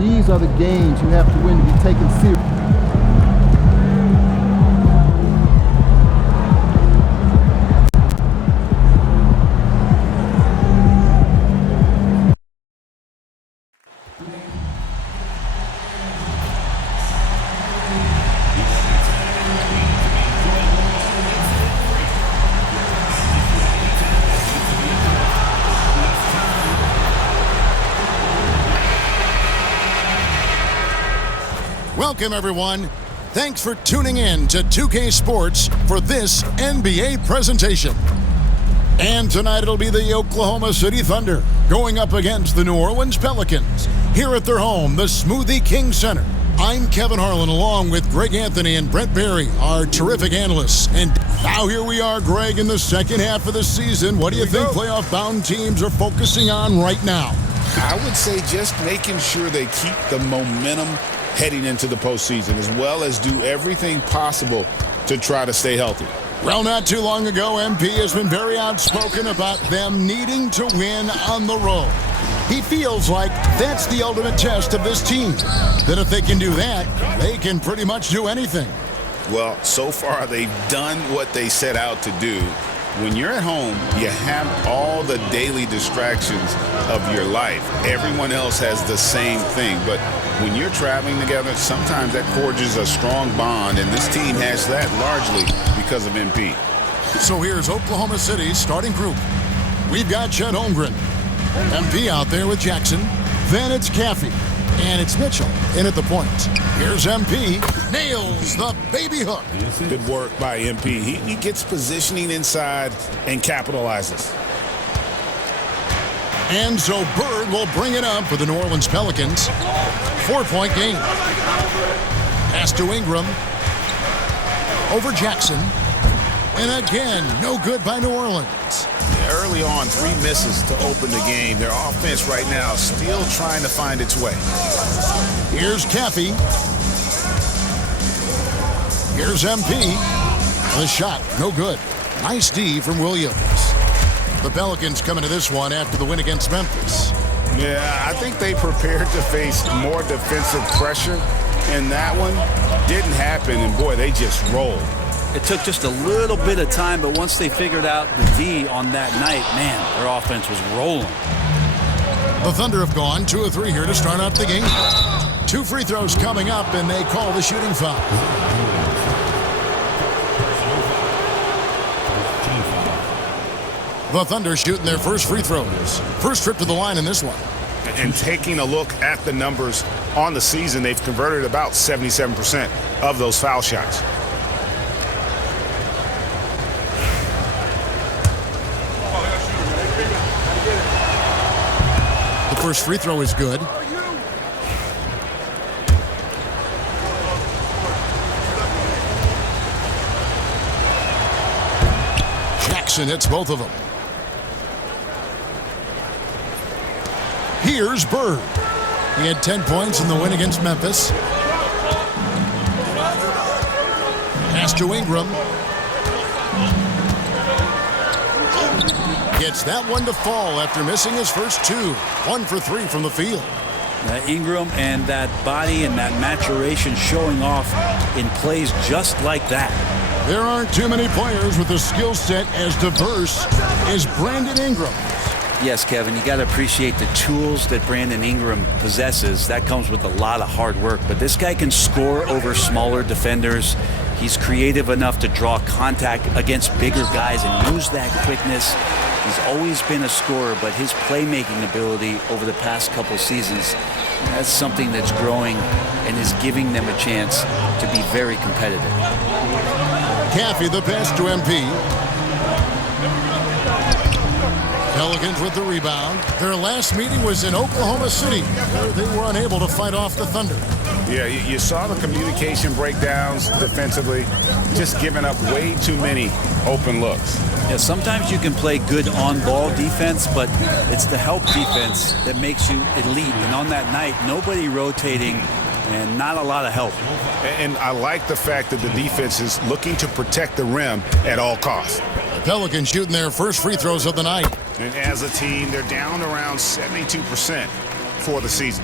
These are the games you have to win to be taken seriously. Welcome, everyone. Thanks for tuning in to 2K Sports for this NBA presentation. And tonight it'll be the Oklahoma City Thunder going up against the New Orleans Pelicans here at their home, the Smoothie King Center. I'm Kevin Harlan along with Greg Anthony and Brent Barry, our terrific analysts. And now here we are, Greg, in the second half of the season. What do you think playoff-bound teams are focusing on right now? I would say just making sure they keep the momentum heading into the postseason, as well as do everything possible to try to stay healthy. Well, not too long ago, MP has been very outspoken about them needing to win on the road. He feels like that's the ultimate test of this team, that if they can do that, they can pretty much do anything. Well, so far they've done what they set out to do. When you're at home, you have all the daily distractions of your life. Everyone else has the same thing, but when you're traveling together, sometimes that forges a strong bond, and this team has that largely because of MP. So here's Oklahoma City's starting group. We've got Chet Holmgren, MP out there with Jackson, then it's Caffey, and it's Mitchell in at the point. Here's MP, nails the baby hook. Good work by MP. He gets positioning inside and capitalizes. And so Bird will bring it up for the New Orleans Pelicans. 4-point game. Pass to Ingram. Over Jackson. And again, no good by New Orleans. Early on, 3 misses to open the game. Their offense right now still trying to find its way. Here's Caffey. Here's MP. The shot, no good. Nice D from Williams. The Pelicans coming to this one after the win against Memphis. Yeah, I think they prepared to face more defensive pressure, and that one didn't happen, and boy, they just rolled. It took just a little bit of time, but once they figured out the D on that night, man, their offense was rolling. The Thunder have gone 2 of 3 here to start out the game. 2 free throws coming up, and they call the shooting foul. The Thunder shooting their first free throws. First trip to the line in this one. And taking a look at the numbers on the season, they've converted about 77% of those foul shots. The first free throw is good. Jackson hits both of them. Here's Bird. He had 10 points in the win against Memphis. Pass to Ingram. Gets that one to fall after missing his first 2. 1 for 3 from the field. Ingram and that body and that maturation showing off in plays just like that. There aren't too many players with a skill set as diverse as Brandon Ingram. Yes, Kevin, you got to appreciate the tools that Brandon Ingram possesses. That comes with a lot of hard work. But this guy can score over smaller defenders. He's creative enough to draw contact against bigger guys and use that quickness. He's always been a scorer, but his playmaking ability over the past couple seasons, that's something that's growing and is giving them a chance to be very competitive. Caffey the pass to MP. Pelicans with the rebound. Their last meeting was in Oklahoma City, where they were unable to fight off the Thunder. Yeah, you saw the communication breakdowns defensively, just giving up way too many open looks. Yeah, sometimes you can play good on-ball defense, but it's the help defense that makes you elite. And on that night, nobody rotating and not a lot of help. And I like the fact that the defense is looking to protect the rim at all costs. The Pelicans shooting their first free throws of the night. And as a team, they're down around 72% for the season.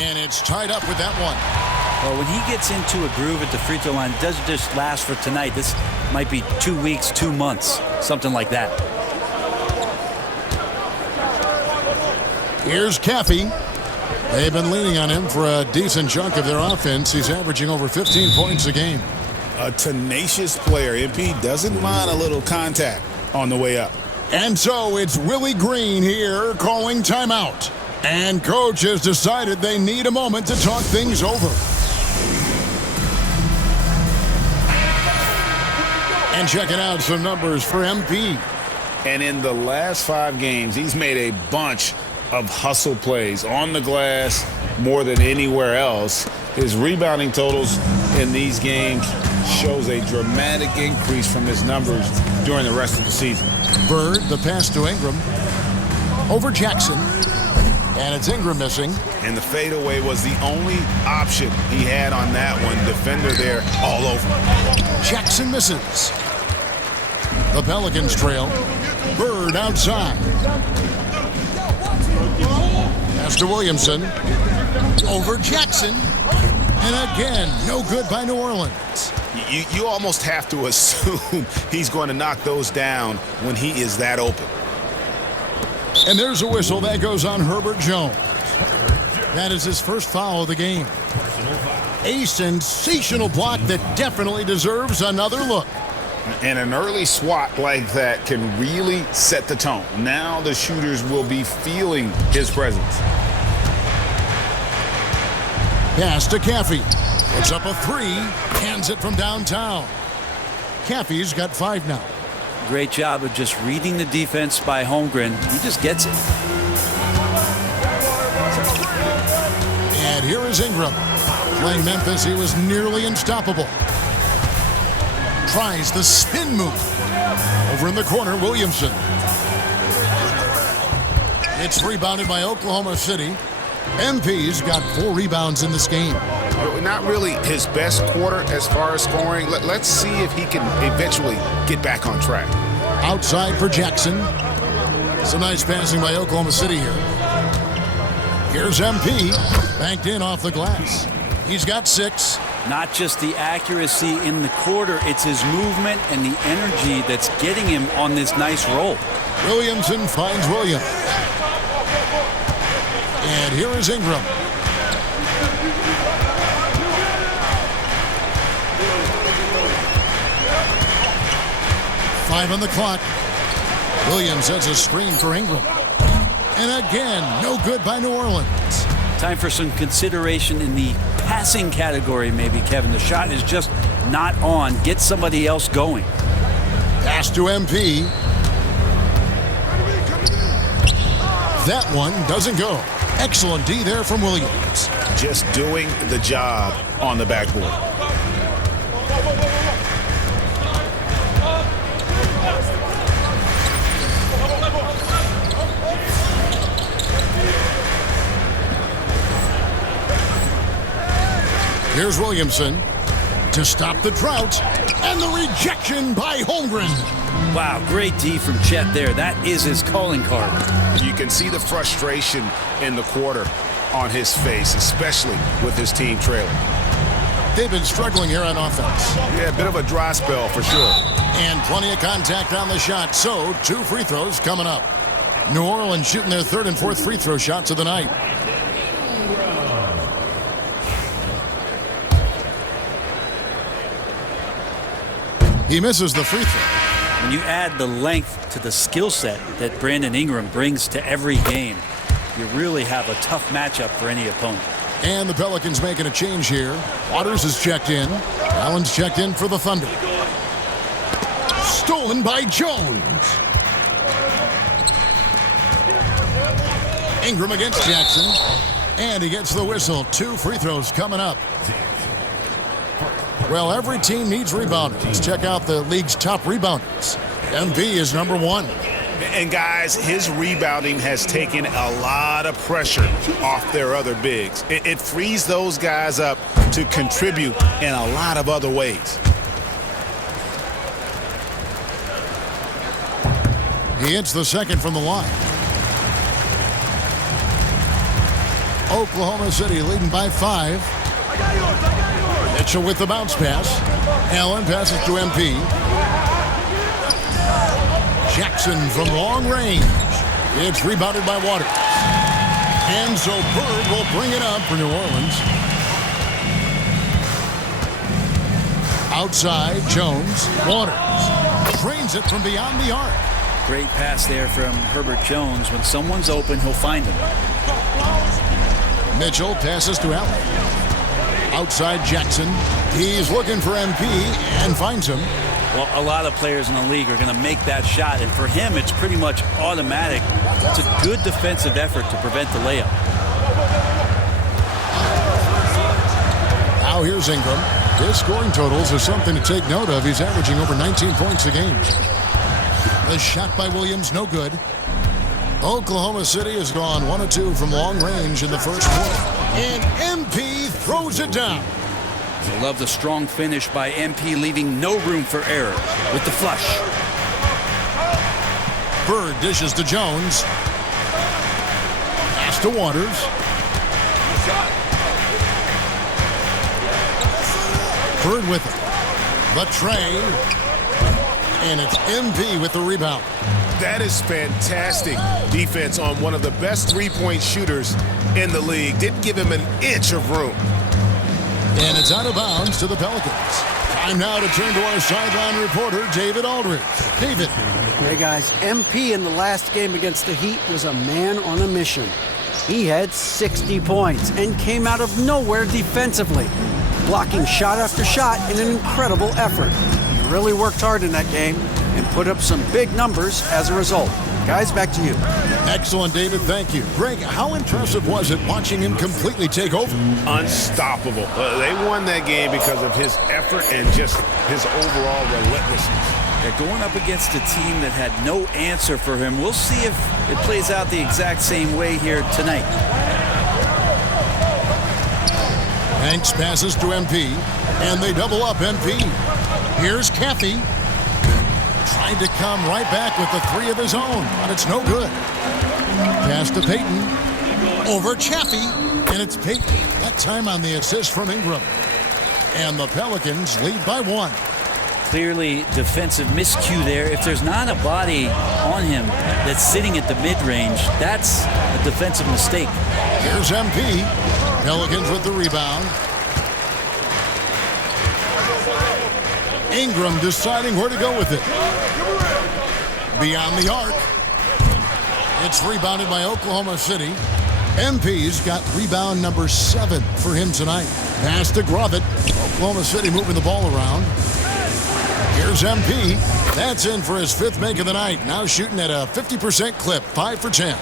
And it's tied up with that one. Well, when he gets into a groove at the free throw line, it doesn't just last for tonight. This might be 2 weeks, 2 months, something like that. Here's Caffey. They've been leaning on him for a decent chunk of their offense. He's averaging over 15 points a game. A tenacious player. MP doesn't mind a little contact on the way up. And so it's Willie Green here calling timeout. And coach has decided they need a moment to talk things over. And checking out some numbers for MP. And in the last 5 games, he's made a bunch of hustle plays on the glass more than anywhere else. His rebounding totals in these games shows a dramatic increase from his numbers during the rest of the season. Bird, the pass to Ingram. Over Jackson. And it's Ingram missing. And the fadeaway was the only option he had on that one. Defender there all over. Jackson misses. The Pelicans trail. Bird outside. Pass to Williamson. Over Jackson. And again, no good by New Orleans. You almost have to assume he's going to knock those down when he is that open. And there's a whistle that goes on Herbert Jones. That is his first foul of the game. A sensational block that definitely deserves another look. And an early swat like that can really set the tone. Now the shooters will be feeling his presence. Pass to Caffey. Puts up a 3. Hands it from downtown. Caffey's got 5 now. Great job of just reading the defense by Holmgren. He just gets it. And here is Ingram. Playing Memphis, he was nearly unstoppable. Tries the spin move. Over in the corner, Williamson. It's rebounded by Oklahoma City. MP's got 4 rebounds in this game. Not really his best quarter as far as scoring. Let's see if he can eventually get back on track. Outside for Jackson. Some nice passing by Oklahoma City here. Here's MP. Banked in off the glass. He's got 6. Not just the accuracy in the quarter, it's his movement and the energy that's getting him on this nice roll. Williamson finds Williams. And here is Ingram. Five on the clock. Williams sets a screen for Ingram. And again, no good by New Orleans. Time for some consideration in the passing category, maybe, Kevin. The shot is just not on. Get somebody else going. Pass to MP. That one doesn't go. Excellent D there from Williams. Just doing the job on the backboard. Here's Williamson to stop the drought, and the rejection by Holmgren. Wow, great D from Chet there. That is his calling card. You can see the frustration in the quarter on his face, especially with his team trailing. They've been struggling here on offense. Yeah, a bit of a dry spell for sure. And plenty of contact on the shot, so 2 free throws coming up. New Orleans shooting their 3rd and 4th free throw shots of the night. He misses the free throw. When you add the length to the skill set that Brandon Ingram brings to every game, you really have a tough matchup for any opponent. And the Pelicans making a change here. Waters is checked in. Allen's checked in for the Thunder. Stolen by Jones. Ingram against Jackson. And he gets the whistle. 2 free throws coming up. Well, every team needs rebounders. Let's check out the league's top rebounders. MP is number 1. And guys, his rebounding has taken a lot of pressure off their other bigs. It frees those guys up to contribute in a lot of other ways. He hits the second from the line. Oklahoma City leading by 5. Mitchell with the bounce pass. Allen passes to MP. Jackson from long range. It's rebounded by Waters. And so Bird will bring it up for New Orleans. Outside, Jones. Waters drains it from beyond the arc. Great pass there from Herbert Jones. When someone's open, he'll find him. Mitchell passes to Allen. Outside Jackson. He's looking for MP and finds him. Well, a lot of players in the league are going to make that shot, and for him, it's pretty much automatic. It's a good defensive effort to prevent the layup. Now here's Ingram. His scoring totals are something to take note of. He's averaging over 19 points a game. The shot by Williams, no good. Oklahoma City has gone 1 of 2 from long range in the first quarter. And MP throws it down. I love the strong finish by MP, leaving no room for error with the flush. Bird dishes to Jones. Pass to Waters. Bird with it. The tray. And it's MP with the rebound. That is fantastic defense on one of the best three-point shooters in the league. Didn't give him an inch of room. And it's out of bounds to the Pelicans. Time now to turn to our sideline reporter, David Aldridge. David. Hey, guys. MP in the last game against the Heat was a man on a mission. He had 60 points and came out of nowhere defensively, blocking shot after shot in an incredible effort. He really worked hard in that game and put up some big numbers as a result. Guys, back to you. Excellent, David. Thank you. Greg, how impressive was it watching him completely take over? Unstoppable. They won that game because of his effort and just his overall relentlessness. They're going up against a team that had no answer for him. We'll see if it plays out the exact same way here tonight. Hanks passes to MP, and they double up MP. Here's Caffey. Trying to come right back with the 3 of his own, but it's no good. Pass to Payton. Over Chaffee, and it's Payton. That time on the assist from Ingram. And the Pelicans lead by 1. Clearly defensive miscue there. If there's not a body on him that's sitting at the mid-range, that's a defensive mistake. Here's MP. Pelicans with the rebound. Ingram deciding where to go with it. Beyond the arc. It's rebounded by Oklahoma City. MP's got rebound number 7 for him tonight. Pass to Grovett. Oklahoma City moving the ball around. Here's MP. That's in for his 5th make of the night. Now shooting at a 50% clip, 5 for 10.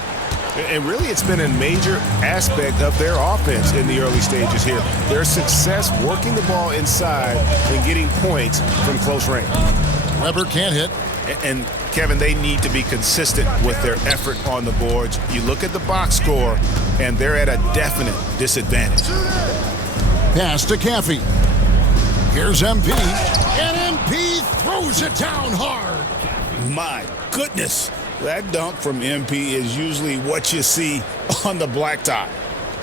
And really, it's been a major aspect of their offense in the early stages here. Their success working the ball inside and getting points from close range. Weber can't hit. And, Kevin, they need to be consistent with their effort on the boards. You look at the box score, and they're at a definite disadvantage. Pass to Caffey. Here's MP. And MP throws it down hard. My goodness. That dunk from MP is usually what you see on the blacktop.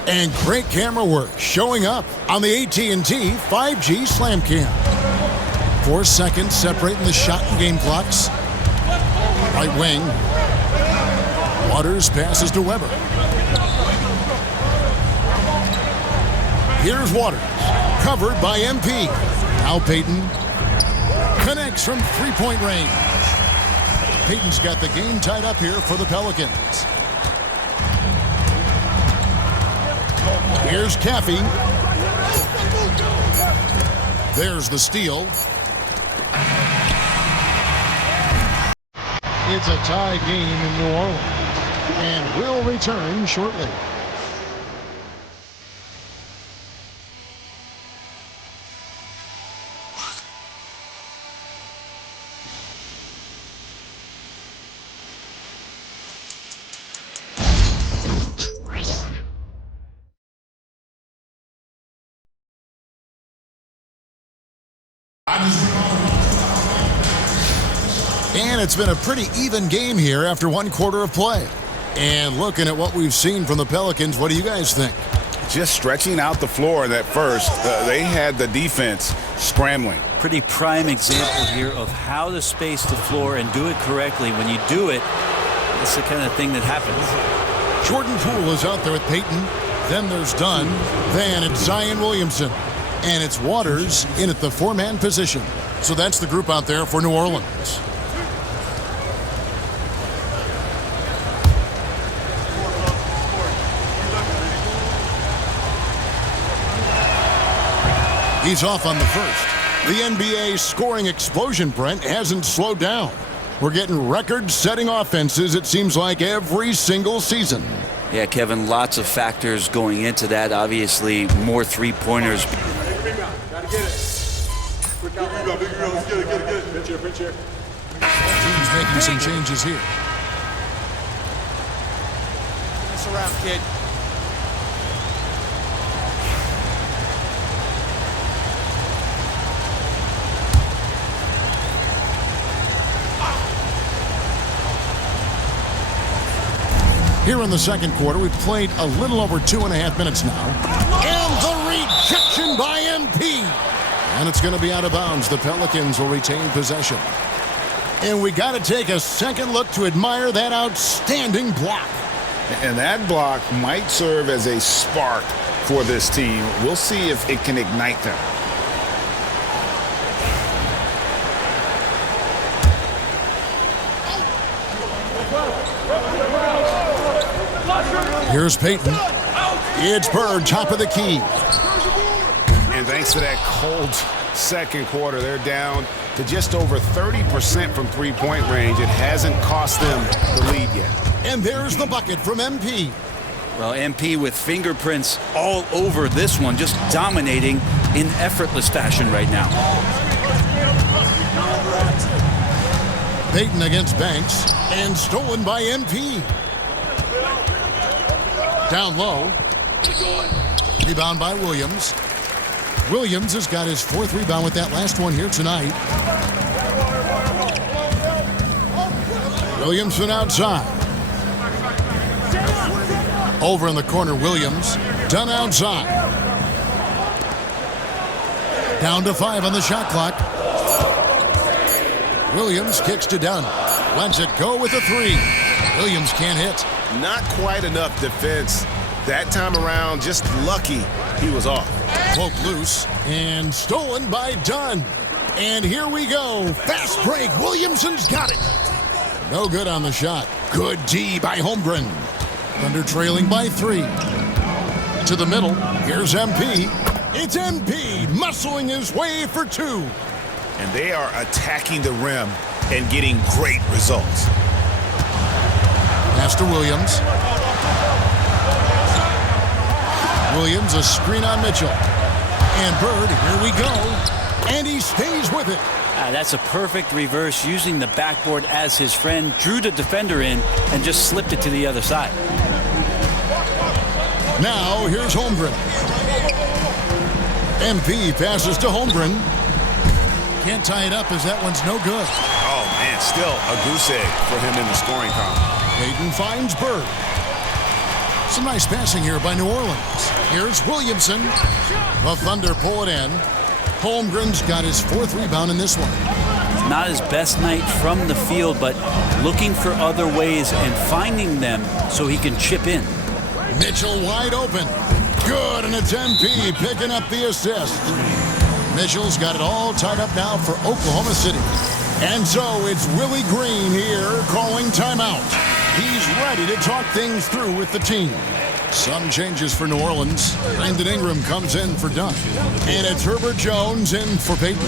And great camera work showing up on the AT&T 5G Slam Cam. 4 seconds separating the shot and game clocks. Right wing. Waters passes to Weber. Here's Waters. Covered by MP. Now Payton. Connects from 3-point range. Payton's got the game tied up here for the Pelicans. Here's Caffey. There's the steal. It's a tie game in New Orleans. And we'll return shortly. And it's been a pretty even game here after one quarter of play. And looking at what we've seen from the Pelicans, what do you guys think? Just stretching out the floor in that first. They had the defense scrambling. Pretty prime example here of how to space the floor and do it correctly. When you do it, it's the kind of thing that happens. Jordan Poole is out there with Payton. Then there's Dunn. Then it's Zion Williamson. And it's Waters in at the four-man position. So that's the group out there for New Orleans. He's off on the first. The NBA scoring explosion, Brent, hasn't slowed down. We're getting record-setting offenses, it seems like, every single season. Yeah, Kevin, lots of factors going into that. Obviously, more three-pointers. Gotta get it. Quick out, big rebound. Let's get it. Pinch here. Team's making some changes here. Pass around, kid. Here in the second quarter, we've played a little over 2.5 minutes now. And the rejection by MP. And it's going to be out of bounds. The Pelicans will retain possession. And we got to take a second look to admire that outstanding block. And that block might serve as a spark for this team. We'll see if it can ignite them. Here's Payton. It's Bird, top of the key. And thanks to that cold second quarter, they're down to just over 30% from three-point range. It hasn't cost them the lead yet. And there's the bucket from MP. Well, MP with fingerprints all over this one, just dominating in effortless fashion right now. Payton against Banks, and stolen by MP. Down low. Rebound by Williams. Williams has got his fourth rebound with that last one here tonight. Williamson outside. Over in the corner, Williams. Dunn outside. Down to 5 on the shot clock. Williams kicks to Dunn. Lets it go with a 3. Williams can't hit. Not quite enough defense that time around. Just lucky he was off. Poked loose and stolen by Dunn. And here we go. Fast break. Williamson's got it. No good on the shot. Good D by Holmgren. Thunder trailing by 3. To the middle. Here's MP. It's MP muscling his way for 2. And they are attacking the rim and getting great results. Pass to Williams. Williams, a screen on Mitchell. And Bird, here we go. And he stays with it. That's a perfect reverse, using the backboard as his friend. Drew the defender in and just slipped it to the other side. Now, here's Holmgren. MP passes to Holmgren. Can't tie it up as that one's no good. Oh, man, still a goose egg for him in the scoring column. Payton finds Bird. Some nice passing here by New Orleans. Here's Williamson. The Thunder pull it in. Holmgren's got his 4th rebound in this one. Not his best night from the field, but looking for other ways and finding them so he can chip in. Mitchell wide open. Good, and it's MP picking up the assist. Mitchell's got it all tied up now for Oklahoma City. And so it's Willie Green here calling timeout. He's ready to talk things through with the team. Some changes for New Orleans. Brandon Ingram comes in for Dunn. And it's Herbert Jones in for Payton.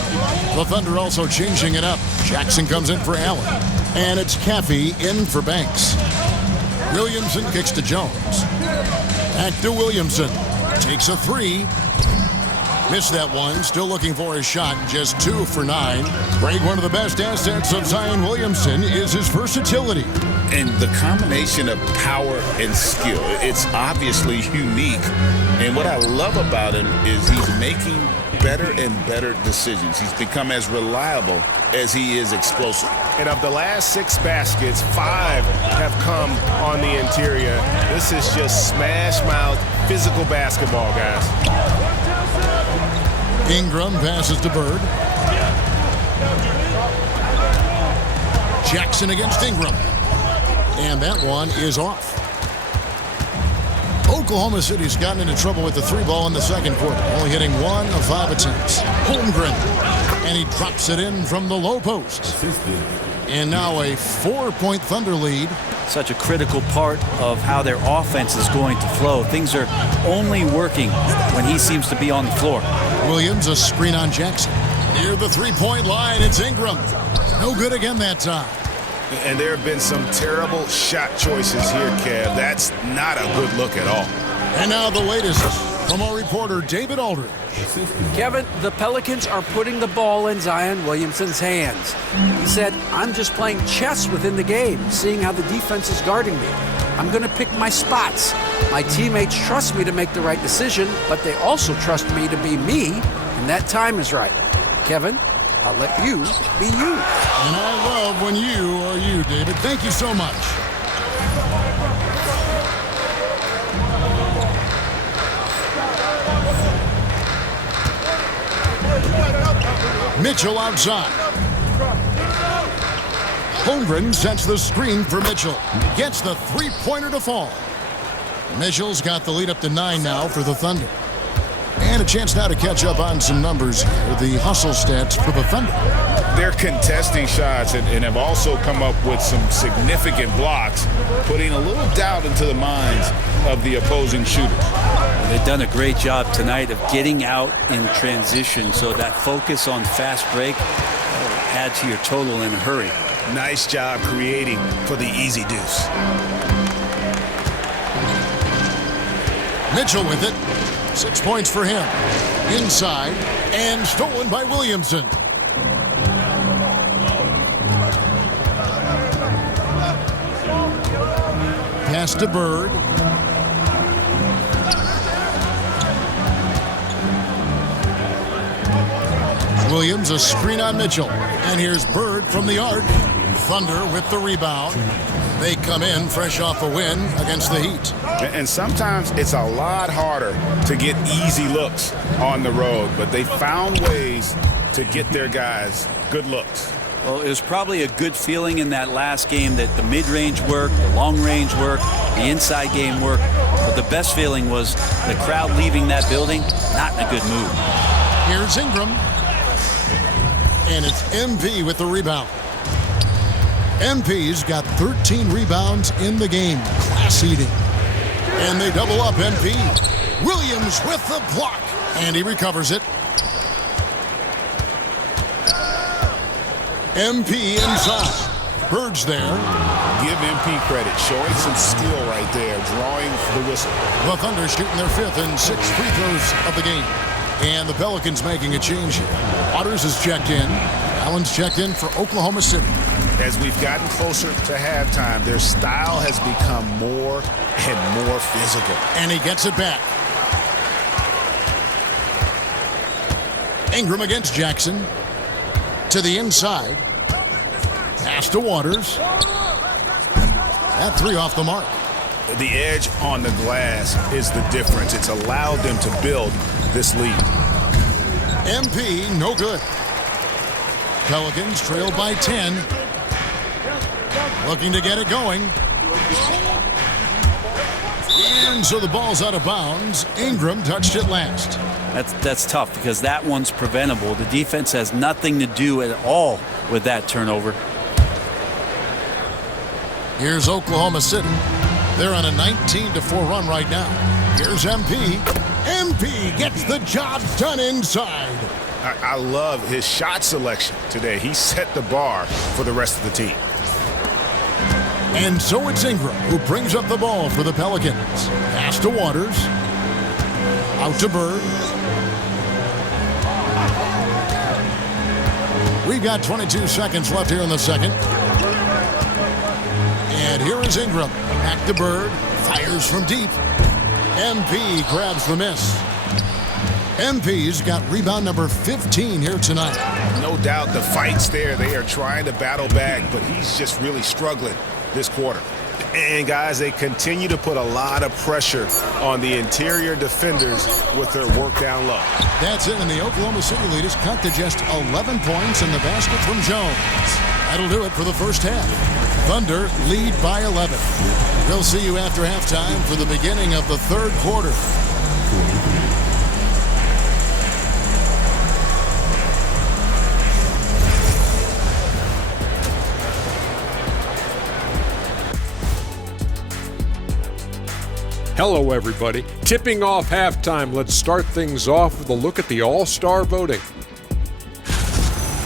The Thunder also changing it up. Jackson comes in for Allen. And it's Caffey in for Banks. Williamson kicks to Jones. Back to Williamson. Takes a 3. Missed that one. Still looking for his shot. Just 2 for 9. Greg, one of the best assets of Zion Williamson is his versatility. And the combination of power and skill, it's obviously unique. And what I love about him is he's making better and better decisions. He's become as reliable as he is explosive. And of the last 6 baskets, 5 have come on the interior. This is just smash-mouth physical basketball, guys. Ingram passes to Bird. Jackson against Ingram. And that one is off. Oklahoma City's gotten into trouble with the 3-ball in the second quarter, only hitting 1 of 5 attempts. Holmgren, and he drops it in from the low post. And now a 4-point Thunder lead. Such a critical part of how their offense is going to flow. Things are only working when he seems to be on the floor. Williams, a screen on Jackson. Near the 3-point line, it's Ingram. No good again that time. And there have been some terrible shot choices here, Kev. That's not a good look at all. And now the latest from our reporter, David Aldridge. Kevin, the Pelicans are putting the ball in Zion Williamson's hands. He said, I'm just playing chess within the game, seeing how the defense is guarding me. I'm going to pick my spots. My teammates trust me to make the right decision, but they also trust me to be me, and that time is right. Kevin, I'll let you be you. And I love when you are you, David. Thank you so much. Mitchell outside. Holmgren sets the screen for Mitchell. Gets the 3-pointer to fall. Mitchell's got the lead up to 9 now for the Thunder. And a chance now to catch up on some numbers here. The hustle stats for the Thunder. They're contesting shots and have also come up with some significant blocks, putting a little doubt into the minds of the opposing shooters. They've done a great job tonight of getting out in transition, so that focus on fast break will add to your total in a hurry. Nice job creating for the easy deuce. Mitchell with it. 6 points for him. Inside and stolen by Williamson. Pass to Bird. Williams, a screen on Mitchell. And here's Bird from the arc. Thunder with the rebound. They come in fresh off a win against the Heat. And sometimes it's a lot harder to get easy looks on the road, but they found ways to get their guys good looks. Well, it was probably a good feeling in that last game that the mid-range worked, the long-range worked, the inside game worked. But the best feeling was the crowd leaving that building not in a good mood. Here's Ingram. And it's MP with the rebound. MP's got 13 rebounds in the game. Class eating. And they double up MP. Williams with the block. And he recovers it. MP inside. Bird's there. Give MP credit, showing some skill right there, drawing the whistle. The Thunder shooting their 5th and 6th free throws of the game. And the Pelicans making a change here. Waters is checked in. Allen's checked in for Oklahoma City. As we've gotten closer to halftime, their style has become more and more physical. And he gets it back. Ingram against Jackson. To the inside. Pass to Waters. That 3 off the mark. The edge on the glass is the difference. It's allowed them to build this lead. MP, no good. Pelicans trailed by 10. Looking to get it going. And so the ball's out of bounds. Ingram touched it last. That's tough because that one's preventable. The defense has nothing to do at all with that turnover. Here's Oklahoma City. They're on a 19-4 run right now. Here's MP. MP gets the job done inside. I love his shot selection today. He set the bar for the rest of the team. And so it's Ingram who brings up the ball for the Pelicans. Pass to Waters. Out to Bird. We've got 22 seconds left here in the second. And here is Ingram. Back to Bird. Fires from deep. MP grabs the miss. MP's got rebound number 15 here tonight. No doubt the fight's there. They are trying to battle back, but he's just really struggling this quarter. And, guys, they continue to put a lot of pressure on the interior defenders with their work down low. That's it, and the Oklahoma City lead is cut to just 11 points in the basket from Jones. That'll do it for the first half. Thunder lead by 11. We'll see you after halftime for the beginning of the third quarter. Hello, everybody. Tipping off halftime, let's start things off with a look at the All-Star voting.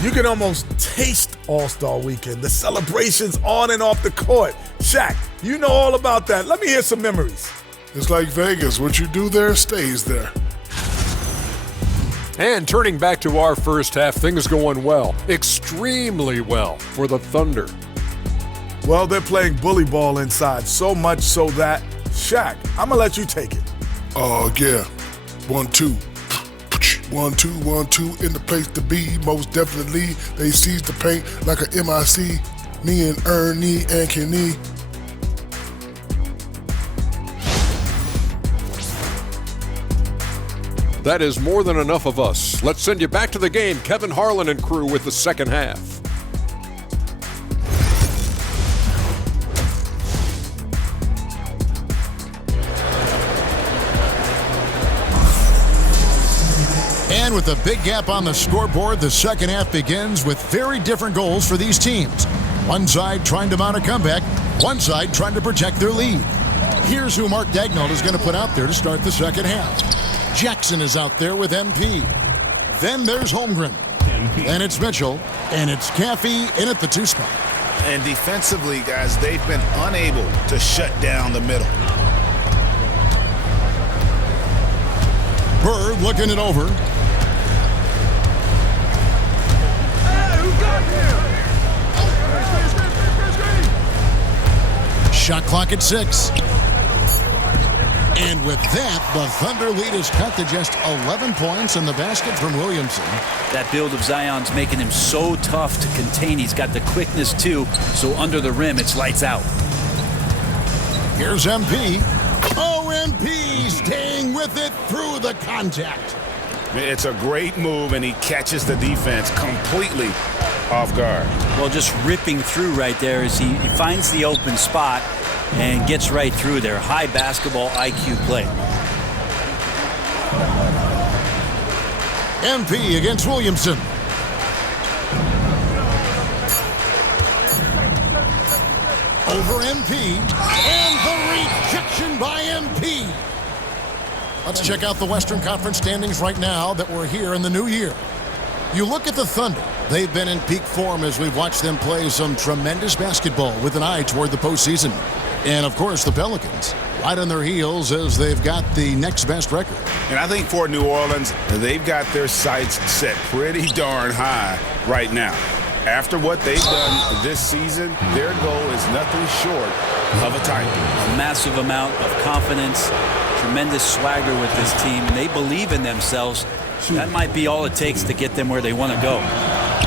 You can almost taste All-Star Weekend, the celebrations on and off the court. Shaq, you know all about that. Let me hear some memories. It's like Vegas. What you do there stays there. And turning back to our first half, things going well, extremely well for the Thunder. Well, they're playing bully ball inside, so much so that, Shaq, I'm going to let you take it. Oh, yeah. 1-2. 1-2, 1-2 in the place to be. Most definitely, they seize the paint like a MIC. Me and Ernie and Kenny. That is more than enough of us. Let's send you back to the game. Kevin Harlan and crew with the second half. And with a big gap on the scoreboard, the second half begins with very different goals for these teams. One side trying to mount a comeback, one side trying to protect their lead. Here's who Mark Daigneault is going to put out there to start the second half. Jackson is out there with MP. Then there's Holmgren. Then it's Mitchell. And it's Caffey in at the 2 spot. And defensively, guys, they've been unable to shut down the middle. Bird looking it over. Shot clock at 6. And with that, the Thunder lead is cut to just 11 points in the basket from Williamson. That build of Zion's making him so tough to contain. He's got the quickness, too, so under the rim, it's lights out. Here's MP. MP staying with it through the contact. It's a great move, and he catches the defense completely off guard. Well, just ripping through right there as he finds the open spot and gets right through there. High basketball IQ play. MP against Williamson. Over MP. And the rejection by MP. Let's check out the Western Conference standings right now that we're here in the new year. You look at the Thunder. They've been in peak form as we've watched them play some tremendous basketball with an eye toward the postseason. And, of course, the Pelicans, right on their heels as they've got the next best record. And I think for New Orleans, they've got their sights set pretty darn high right now. After what they've done this season, their goal is nothing short of a title. A massive amount of confidence, tremendous swagger with this team, and they believe in themselves. That might be all it takes to get them where they want to go.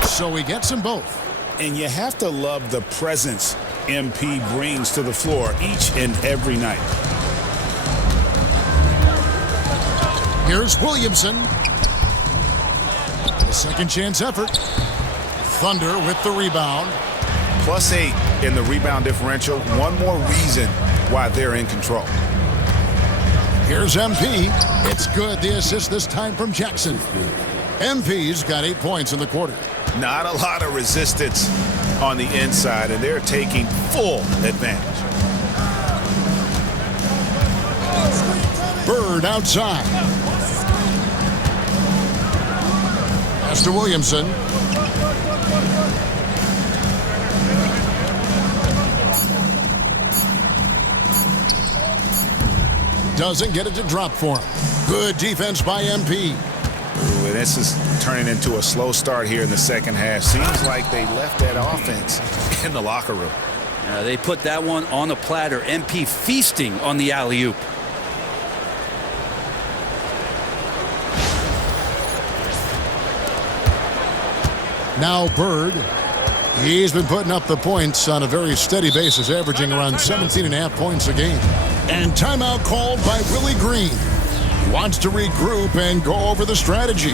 So he gets them both. And you have to love the presence MP brings to the floor each and every night. Here's Williamson. A second chance effort. Thunder with the rebound. +8 in the rebound differential. One more reason why they're in control. Here's MP. It's good. The assist this time from Jackson. MP's got 8 points in the quarter. Not a lot of resistance on the inside, and they're taking full advantage. Bird outside. Pass to Williamson. Doesn't get it to drop for him. Good defense by MP. Ooh, and this is turning into a slow start here in the second half. Seems like they left that offense in the locker room. They put that one on a platter. MP feasting on the alley-oop. Now Bird. He's been putting up the points on a very steady basis, averaging around 17.5 points a game. And timeout called by Willie Green. He wants to regroup and go over the strategy.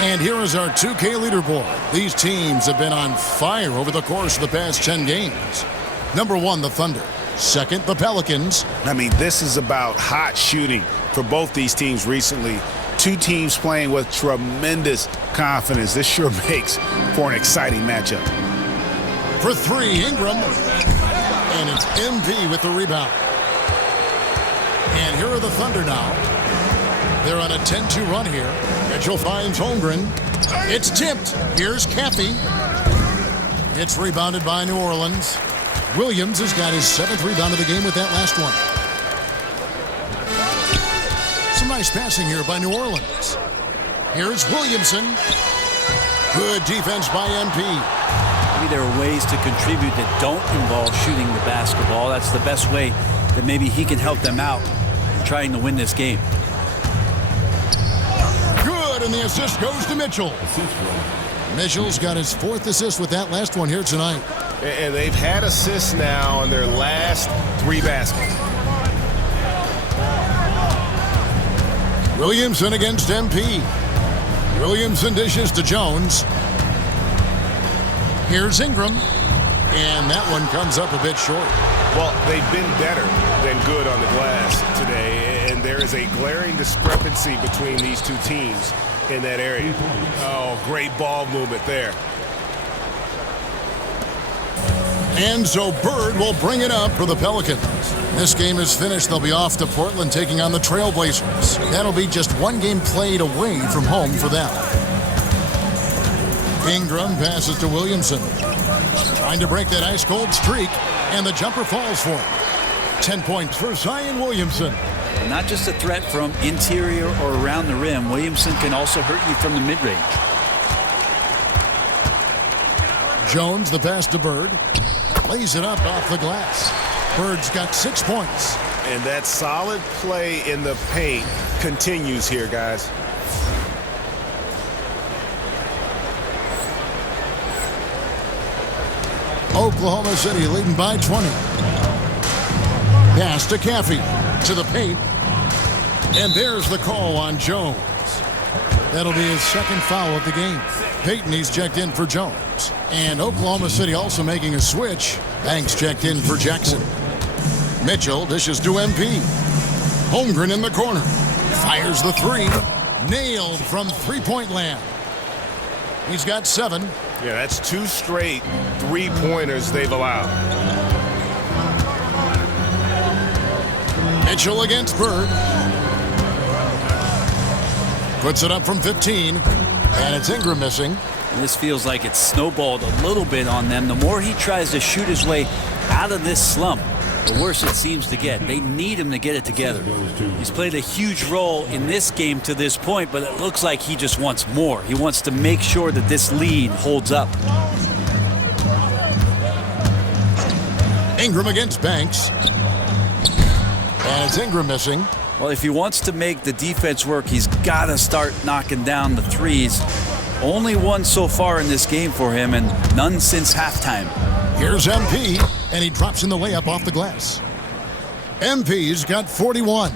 And here is our 2K leaderboard. These teams have been on fire over the course of the past 10 games. Number 1, the Thunder. Second, the Pelicans. I mean, this is about hot shooting for both these teams recently. Two teams playing with tremendous confidence. This sure makes for an exciting matchup. For 3, Ingram. And it's MP with the rebound. And here are the Thunder now. They're on a 10-2 run here. Mitchell finds Holmgren. It's tipped. Here's Caffey. It's rebounded by New Orleans. Williams has got his 7th rebound of the game with that last one. Some nice passing here by New Orleans. Here's Williamson. Good defense by MP. Maybe there are ways to contribute that don't involve shooting the basketball. That's the best way that maybe he can help them out trying to win this game. Good, and the assist goes to Mitchell. Mitchell's got his 4th assist with that last one here tonight. And they've had assists now on their last 3 baskets. Williamson against MP. Williamson dishes to Jones. Here's Ingram. And that one comes up a bit short. Well, they've been better than good on the glass today, and there is a glaring discrepancy between these two teams in that area. Oh, great ball movement there. And so Bird will bring it up for the Pelicans. This game is finished. They'll be off to Portland taking on the Trailblazers. That'll be just 1 game played away from home for them. Ingram passes to Williamson. Trying to break that ice-cold streak, and the jumper falls for him. 10 points for Zion Williamson. Not just a threat from interior or around the rim. Williamson can also hurt you from the mid-range. Jones, the pass to Bird. Lays it up off the glass. Bird's got 6 points. And that solid play in the paint continues here, guys. Oklahoma City leading by 20. Pass to Caffey. To the paint. And there's the call on Jones. That'll be his 2nd foul of the game. Payton, he's checked in for Jones. And Oklahoma City also making a switch. Banks checked in for Jackson. Mitchell dishes to MP. Holmgren in the corner. Fires the 3. Nailed from 3-point land. He's got 7. Yeah, that's 2 straight 3-pointers they've allowed. Mitchell against Bird. Puts it up from 15. And it's Ingram missing. And this feels like it's snowballed a little bit on them. The more he tries to shoot his way out of this slump, the worse it seems to get. They need him to get it together. He's played a huge role in this game to this point, but it looks like he just wants more. He wants to make sure that this lead holds up. Ingram against Banks. And it's Ingram missing. Well, if he wants to make the defense work, he's got to start knocking down the threes. Only 1 so far in this game for him, and none since halftime. Here's MP, and he drops in the layup off the glass. MP's got 41.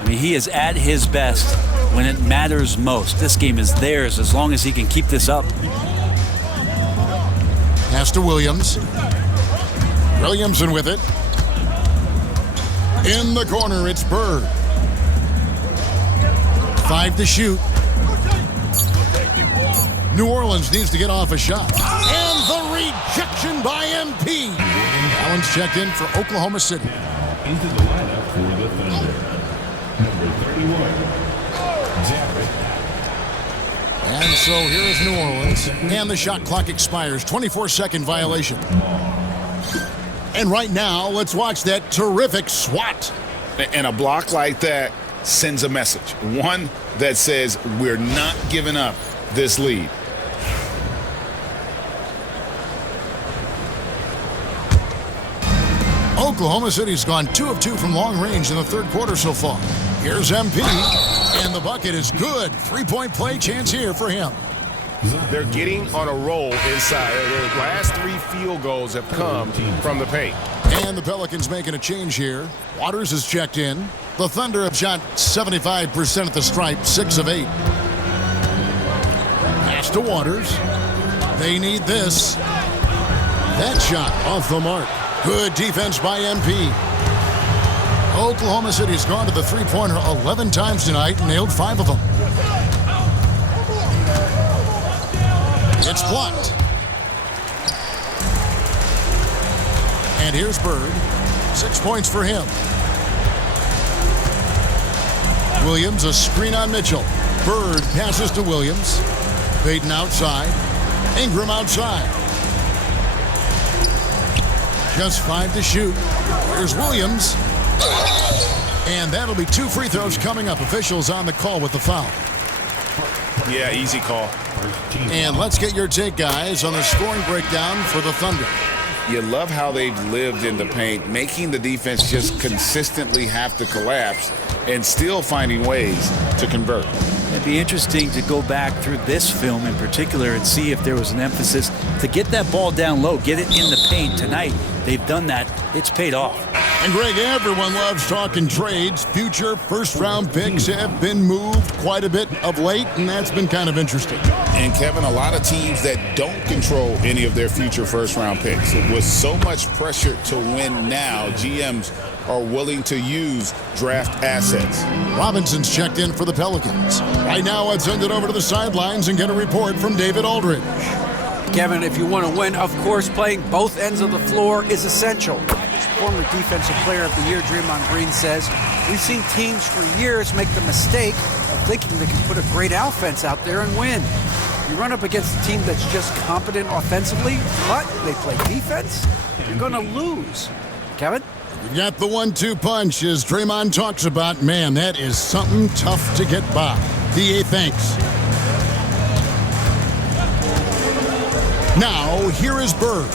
I mean, he is at his best when it matters most. This game is theirs as long as he can keep this up. Pass to Williams. Williamson with it. In the corner, it's Bird. 5 to shoot. New Orleans needs to get off a shot. And the rejection by MP. Allen's checked in for Oklahoma City. Into the lineup for the Thunder. Number 31, Jarrett. And so here is New Orleans. And the shot clock expires. 24-second violation. And right now, let's watch that terrific swat. And a block like that sends a message. One that says we're not giving up this lead. Oklahoma City's gone 2 of 2 from long range in the 3rd quarter so far. Here's MP, and the bucket is good. 3-point play chance here for him. They're getting on a roll inside. Their last 3 field goals have come from the paint. And the Pelicans making a change here. Waters is checked in. The Thunder have shot 75% at the stripe, 6 of 8. Pass to Waters. They need this. That shot off the mark. Good defense by MP. Oklahoma City's gone to the three-pointer 11 times tonight and nailed 5 of them. It's blocked. And here's Bird. 6 points for him. Williams, a screen on Mitchell. Bird passes to Williams. Payton outside. Ingram outside. Just 5 to shoot. Here's Williams. And that'll be 2 free throws coming up. Officials on the call with the foul. Yeah, easy call. And let's get your take, guys, on the scoring breakdown for the Thunder. You love how they've lived in the paint, making the defense just consistently have to collapse and still finding ways to convert. It'd be interesting to go back through this film in particular and see if there was an emphasis to get that ball down low, get it in the paint. Tonight, they've done that. It's paid off. And Greg, everyone loves talking trades. Future first-round picks have been moved quite a bit of late, and that's been kind of interesting. And Kevin, a lot of teams that don't control any of their future first-round picks. With so much pressure to win now, GMs are willing to use draft assets. Robinson's checked in for the Pelicans. Right now, I'd send it over to the sidelines and get a report from David Aldridge. Kevin, if you want to win, of course, playing both ends of the floor is essential. Former Defensive Player of the Year Draymond Green says, we've seen teams for years make the mistake of thinking they can put a great offense out there and win. You run up against a team that's just competent offensively, but they play defense, you're going to lose. Kevin? You got the 1-2 punch, as Draymond talks about. Man, that is something tough to get by. DA, thanks. Now, here is Bird.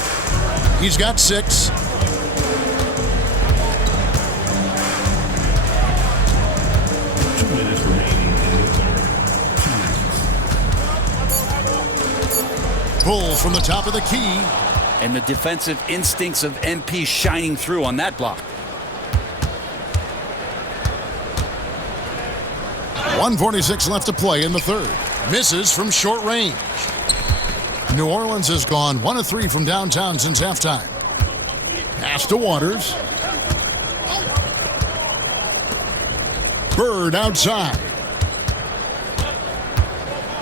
He's got 6. Pulls from the top of the key. And the defensive instincts of MP shining through on that block. 1:46 left to play in the third. Misses from short range. New Orleans has gone 1 of 3 from downtown since halftime. Pass to Waters. Bird outside.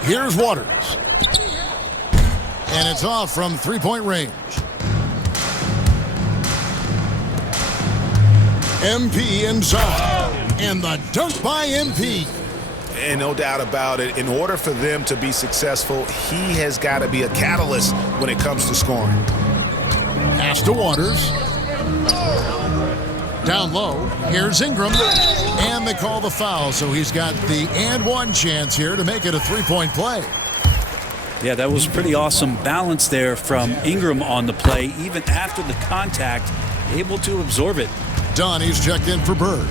Here's Waters. And it's off from three-point range. MP inside. And the dunk by MP. And no doubt about it, in order for them to be successful, he has got to be a catalyst when it comes to scoring. Pass to Waters. Down low. Here's Ingram. And they call the foul, so he's got the and one chance here to make it a three-point play. Yeah, that was pretty awesome balance there from Ingram on the play, even after the contact, able to absorb it. Donnie's checked in for Bird.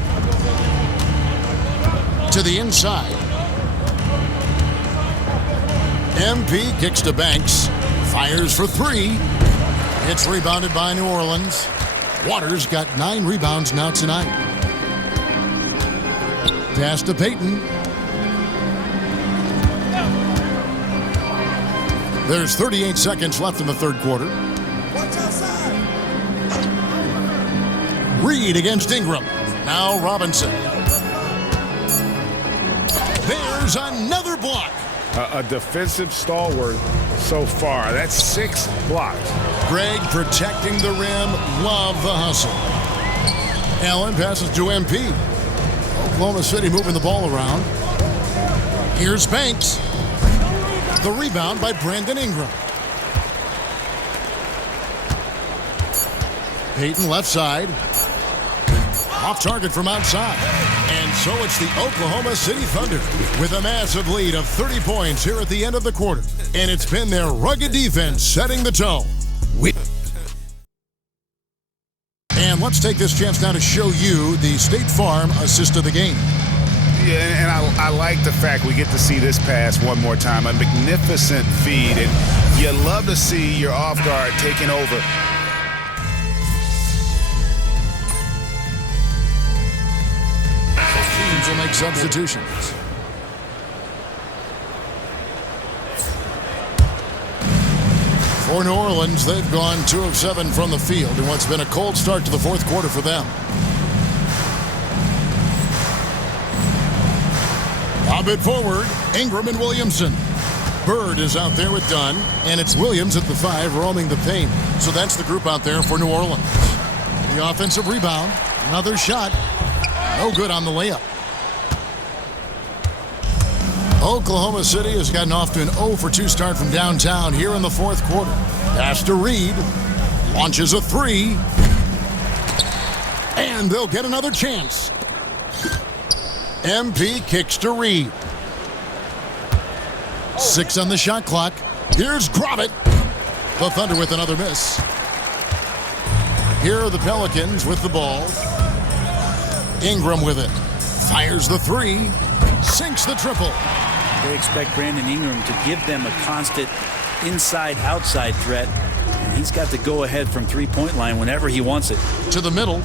To the inside. MP kicks to Banks. Fires for 3. It's rebounded by New Orleans. Waters got 9 rebounds now tonight. Pass to Payton. There's 38 seconds left in the third quarter. Reed against Ingram. Now Robinson. There's another block. A defensive stalwart so far. That's 6 blocks. Greg protecting the rim. Love the hustle. Allen passes to MP. Oklahoma City moving the ball around. Here's Banks. The rebound by Brandon Ingram. Payton left side. Off target from outside. And so it's the Oklahoma City Thunder with a massive lead of 30 points here at the end of the quarter. And it's been their rugged defense setting the tone. And let's take this chance now to show you the State Farm assist of the game. Yeah, and I like the fact we get to see this pass one more time. A magnificent feed, and you love to see your off guard taking over. Teams will make substitutions. For New Orleans, they've gone 2 of 7 from the field in what's been a cold start to the fourth quarter for them. Lob it forward, Ingram and Williamson. Bird is out there with Dunn, and it's Williams at the 5 roaming the paint. So that's the group out there for New Orleans. The offensive rebound, another shot, no good on the layup. Oklahoma City has gotten off to an 0 for 2 start from downtown here in the fourth quarter. Pass to Reed, launches a 3, and they'll get another chance. MP kicks to Reed. 6 on the shot clock. Here's Grobbit. The Thunder with another miss. Here are the Pelicans with the ball. Ingram with it. Fires the 3. Sinks the triple. They expect Brandon Ingram to give them a constant inside-outside threat. And he's got to go ahead from three-point line whenever he wants it. To the middle.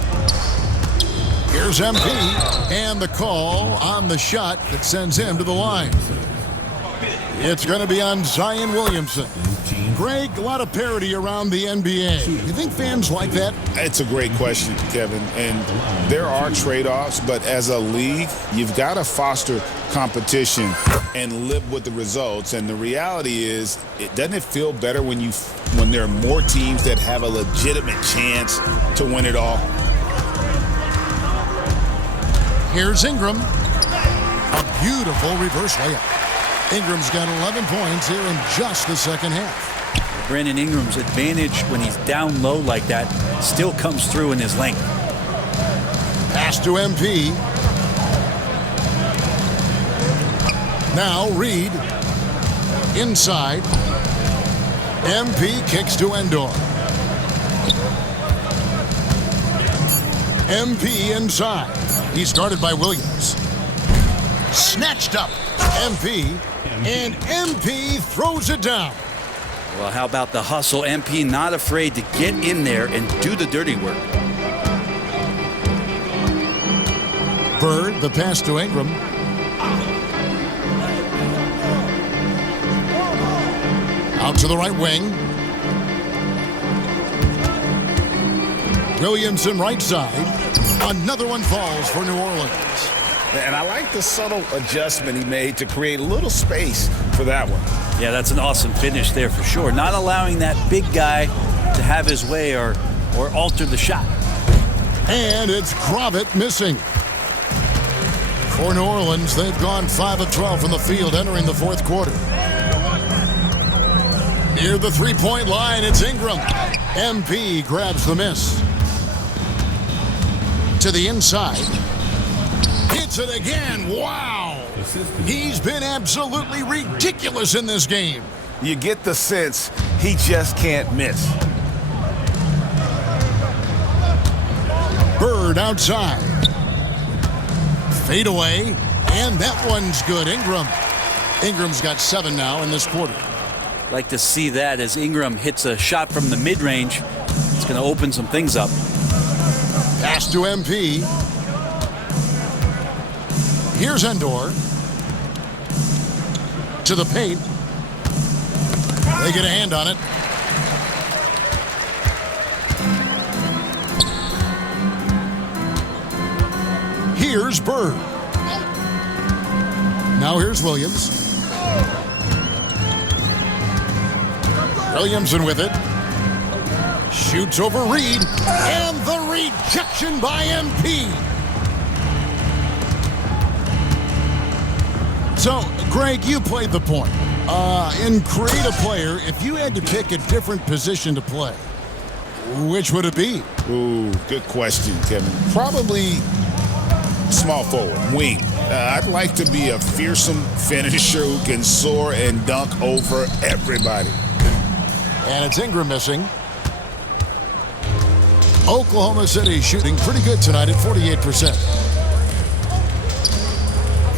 Here's MP. And the call on the shot that sends him to the line. It's going to be on Zion Williamson. Greg, a lot of parity around the NBA. You think fans like that? It's a great question, Kevin. And there are trade-offs, but as a league, you've got to foster competition and live with the results. And the reality is, doesn't it feel better when there are more teams that have a legitimate chance to win it all? Here's Ingram. A beautiful reverse layup. Ingram's got 11 points here in just the second half. Brandon Ingram's advantage when he's down low like that still comes through in his length. Pass to MP. Now Reed. Inside. MP kicks to Endor. MP inside. He's guarded by Williams. Snatched up. MP. And MP throws it down. Well, how about the hustle? MP not afraid to get in there and do the dirty work. Bird, the pass to Ingram. Out to the right wing. Williamson right side. Another one falls for New Orleans. And I like the subtle adjustment he made to create a little space for that one. Yeah, that's an awesome finish there for sure. Not allowing that big guy to have his way or alter the shot. And it's Grobbit missing. For New Orleans, they've gone 5 of 12 from the field entering the fourth quarter. Near the three-point line, it's Ingram. MP grabs the miss. To the inside. Hits it again. Wow. He's been absolutely ridiculous in this game. You get the sense he just can't miss. Bird outside. Fade away. And that one's good. Ingram's got 7 now in this quarter. Like to see that as Ingram hits a shot from the mid-range. It's going to open some things up. Pass to MP. Here's Endor. To the paint. They get a hand on it. Here's Bird. Now here's Williams. Williamson with it. Shoots over Reed. And the rejection by MP. So, Greg, you played the point. In create a player, if you had to pick a different position to play, which would it be? Ooh, good question, Kevin. Probably small forward, wing. I'd like to be a fearsome finisher who can soar and dunk over everybody. And it's Ingram missing. Oklahoma City shooting pretty good tonight at 48%.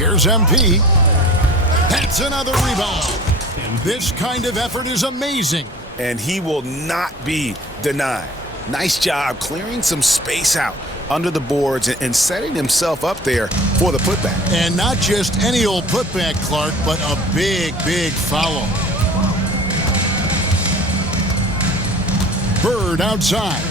Here's MP. That's another rebound. This kind of effort is amazing. And he will not be denied. Nice job clearing some space out under the boards and setting himself up there for the putback. And not just any old putback, Clark, but a big, big foul. Bird outside.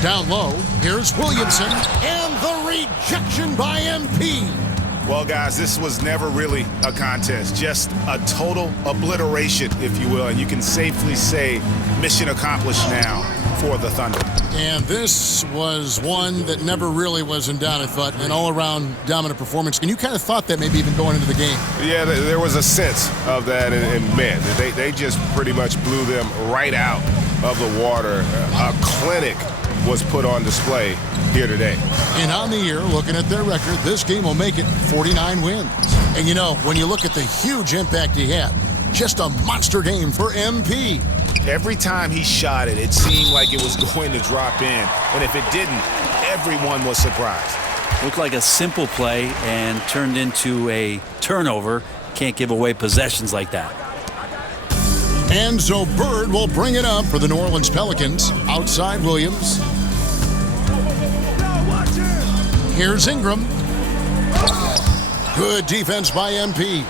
Down low, here's Williamson, and the rejection by MP. Well, guys, this was never really a contest, just a total obliteration, if you will, and you can safely say mission accomplished now for the Thunder. And this was one that never really was in doubt, I thought, an all-around dominant performance. And you kind of thought that maybe even going into the game. Yeah, there was a sense of that, and man, they just pretty much blew them right out of the water. A clinic was put on display here today. And on the year, looking at their record, this game will make it 49 wins. And you know, when you look at the huge impact he had, just a monster game for MP. Every time he shot it, it seemed like it was going to drop in. And if it didn't, everyone was surprised. Looked like a simple play and turned into a turnover. Can't give away possessions like that. And so Bird will bring it up for the New Orleans Pelicans. Outside Williams. Here's Ingram. Good defense by MP.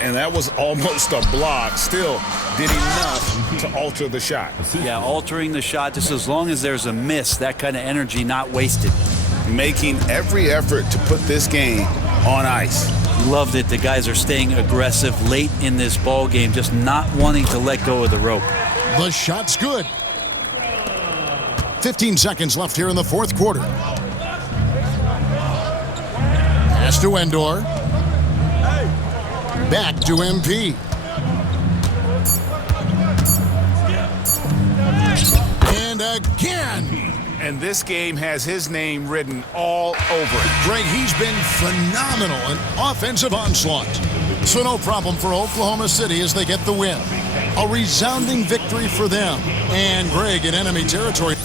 And that was almost a block. Still did enough to alter the shot. Yeah, altering the shot just as long as there's a miss, that kind of energy not wasted. Making every effort to put this game on ice. Loved it. The guys are staying aggressive late in this ball game, just not wanting to let go of the rope. The shot's good. 15 seconds left here in the fourth quarter. Pass to Endor. Back to MP. And again. And this game has his name written all over it. Greg, he's been phenomenal in offensive onslaught. So no problem for Oklahoma City as they get the win. A resounding victory for them. And Greg in enemy territory.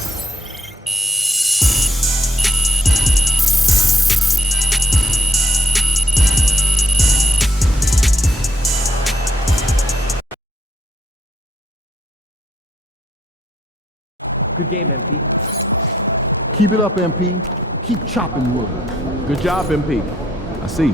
Good game, MP. Keep it up, MP. Keep chopping wood. Good job, MP. I see.